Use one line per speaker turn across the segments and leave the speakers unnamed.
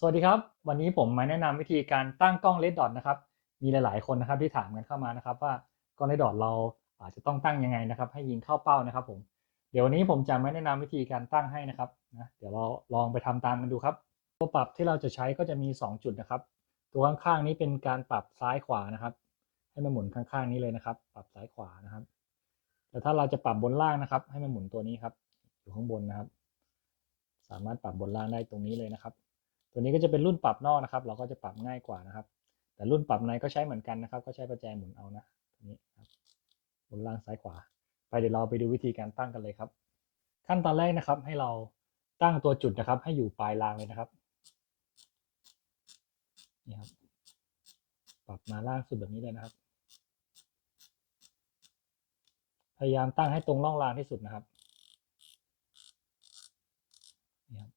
สวัสดีครับ วันนี้ผมมาแนะนำวิธีการตั้งกล้องเลดดอทนะครับ มีหลายๆคนนะครับที่ถามกันเข้ามานะครับว่ากล้องเลดดอทเราอาจจะต้องตั้งยังไงนะครับ ให้ยิงเข้าเป้านะครับ ผม เดี๋ยววันนี้ผมจะม่แนะนำวิธีการตั้งให้นะครับนะเดี๋ยวเราลองไปทำตามกันดูครับ ตัวปรับที่เราจะใช้ก็จะมี 2 จุดนะครับ ตัวข้างๆนี้เป็นการปรับซ้ายขวานะครับ ให้มันหมุนข้างๆนี้เลยนะครับ ปรับซ้ายขวานะครับ แต่ถ้าเราจะปรับบนล่างนะครับ ให้มันหมุนตัวนี้ครับ อยู่ข้างบนนะครับ สามารถปรับบนล่างได้ตรงนี้เลยนะครับ ตัวนี้ก็จะเป็นรุ่นปรับนอกนะครับ เราก็จะปรับง่ายกว่านะครับ แต่รุ่นปรับในก็ใช้เหมือนกันนะครับ ก็ใช้ประแจหมุนเอานะตรงนี้ครับบนล่างซ้ายขวา ไปเดี๋ยวเราไปดูวิธีการตั้งกันเลยครับ ขั้นตอนแรกนะครับ ให้เราตั้งตัวจุดนะครับ ให้อยู่ปลายรางเลยนะครับนี่ครับปรับมาล่างสุดแบบนี้เลยนะครับ พยายามตั้งให้ตรงร่องรางที่สุดนะครับนี่ครับ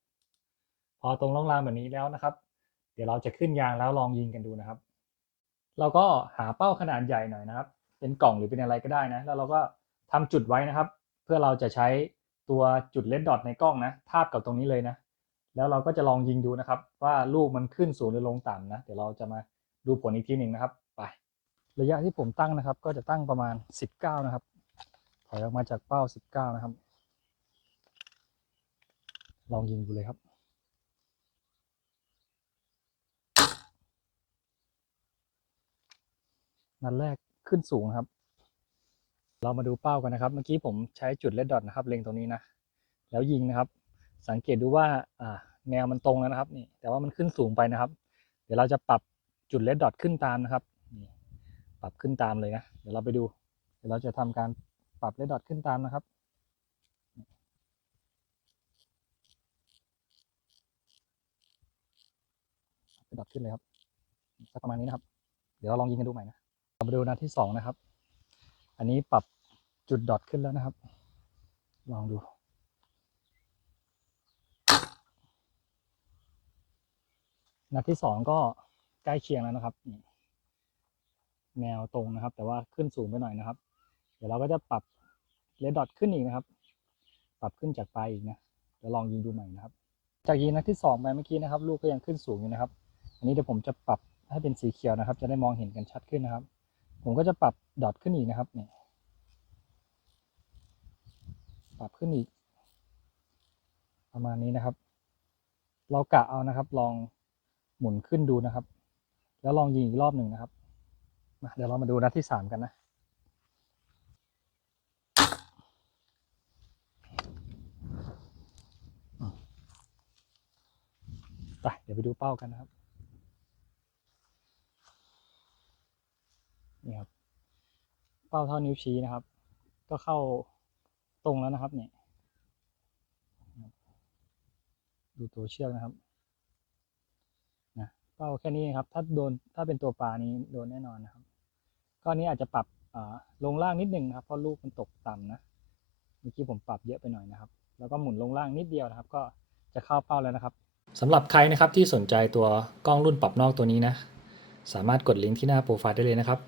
พอตรงร่องรางแบบนี้แล้วนะครับ เดี๋ยวเราจะขึ้นยางแล้วลองยิงกันดูนะครับ เราก็หาเป้าขนาดใหญ่หน่อยนะครับ เป็นกล่องหรือเป็นอะไรก็ได้นะ แล้วเราก็ทำจุดไว้นะครับ เพื่อเราจะใช้ตัวจุดเลดดอทในกล้องนะทาบกับตรงนี้เลยนะ แล้วเราก็จะลองยิงดูนะครับ ว่าลูกมันขึ้นสูงหรือลงต่ำนะ เดี๋ยวเราจะมาดูผลอีกทีหนึ่งนะครับ ไป ระยะที่ผมตั้งนะครับ ก็จะตั้งประมาณ 19 นะครับ ถอยออกมาจากเป้า 19 นะครับ ลองยิงดูเลยครับ นัดแรกขึ้นสูงครับ เรามาดูเป้ากันนะครับ เมื่อกี้ผมใช้จุดเลดดอทนะครับ เล็งตรงนี้นะ แล้วยิงนะครับ สังเกตดูว่าอ่าแนวมันตรงแล้วนะครับนี่ แต่ว่ามันขึ้นสูงไปนะครับ เดี๋ยวเราจะปรับจุดเลดดอทขึ้นตามนะครับ ปรับขึ้นตามเลยนะ เดี๋ยวเราไปดู เดี๋ยวเราจะทำการปรับเลดดอทขึ้นตามนะครับเลดดอทขึ้นเลยครับสักประมาณนี้นะครับ เดี๋ยวเราลองยิงกันดูใหม่นะ มาดูนัดที่สองนะครับ อันนี้ปรับจุดดอทขึ้นแล้วนะครับ ลองดูนัดที่สองก็ใกล้เคียงแล้วนะครับ แนวตรงนะครับ แต่ว่าขึ้นสูงไปหน่อยนะครับ เดี๋ยวเราก็จะปรับเลดดอทขึ้นอีกนะครับ ปรับขึ้นจากปลายอีกนะเดี๋ยวลองยิงดูใหม่นะครับ จากยิงนัดที่สองไปเมื่อกี้นะครับ ลูกก็ยังขึ้นสูงอยู่นะครับ อันนี้เดี๋ยวผมจะปรับให้เป็นสีเขียวนะครับ จะได้มองเห็นกันชัดขึ้นนะครับ ผมก็จะปรับดอทขึ้นอีกนะครับนี่ปรับขึ้นอีก ประมาณนี้นะครับ เรากะเอานะครับ ลองหมุนขึ้นดูนะครับ แล้วลองยิงอีกรอบหนึ่งนะครับมาเดี๋ยวเรามาดูนัดที่สามกันนะไปเดี๋ยวไปดูเป้ากันนะครับ นี่ครับ เป้าเท่านิ้วชี้นะครับ ก็เข้าตรงแล้วนะครับเนี่ยดูตัวเชือกนะครับนะเป้าแค่นี้ครับ ถ้าโดนถ้าเป็นตัวปลานี้โดนแน่นอนนะครับก็อันนี้อาจจะปรับลงล่างนิดหนึ่งนะครับเพราะลูกมันตกต่ำนะเมื่อกี้ผมปรับเยอะไปหน่อยนะครับ แล้วก็หมุนลงล่างนิดเดียวนะครับ ก็จะเข้าเป้าแล้วนะครับสำหรับใครนะครับที่สนใจตัวกล้องรุ่นปรับนอกตัวนี้นะ สามารถกดลิงก์ที่หน้าโปรไฟล์ได้เลยนะครับ